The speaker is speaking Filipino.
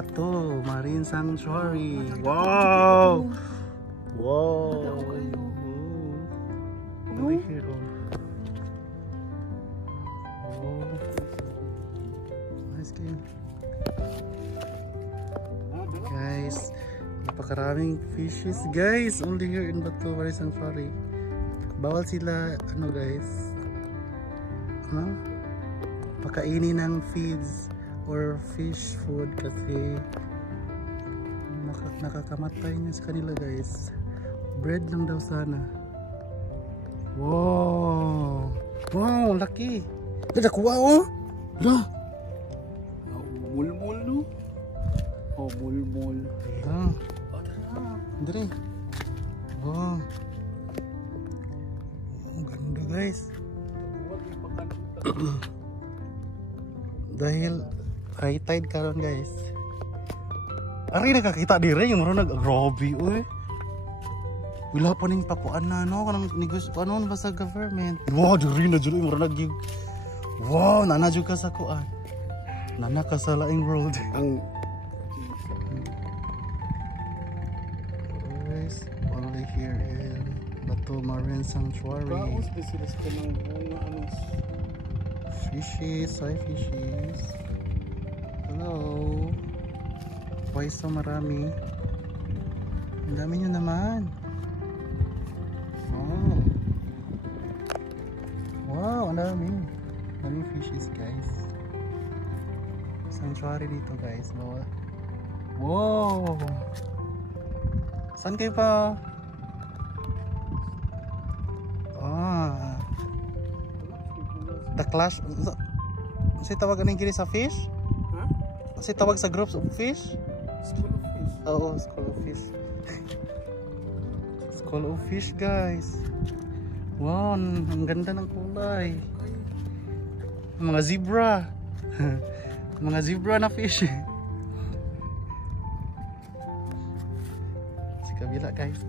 Bato Marine Sanctuary. Wow! Wow! Over here, oh. Nice game. Guys, napakaraming fishes guys. Only here in Bato Marine Sanctuary. Bawal sila, ano guys, pakainin ng feeds or fish food kasi nakakamatay niya sa kanila guys. Bread lang daw sana. Wow! Wow! Laki! Nakuha oh! Hala! Mulmul no? Oh, mulmul. Hala! Andre! Wow! Ang ganda guys! Dahil high tide karon guys. Ari nakakita dire yung muna nag-grobe uy. Wala pa ning pakuan na no kanang negosyo ano ba sa government. Wow, dire na jud yung muna nag. Wow, nana jud ka sa kuan. Nana ka sa laing world. Ang guys, only here in Bato Marine Sanctuary. kaos specialist ka ng bunga ano. Fishes, hi fishes. Hello. Why so marami? Ang dami nyo naman. Oh. Wow, ang dami. Daming fishes guys. Sanctuary dito guys. Wow. Saan kayo pa? Ah. The clash. Kasi tawag anong gini sa fish? Ha? Kasi tawag sa groups of fish? School of fish. Oo, school of fish. School of fish guys. Wow, ang ganda ng kulay. Mga zebra. Mga zebra na fish. Sa kabila guys.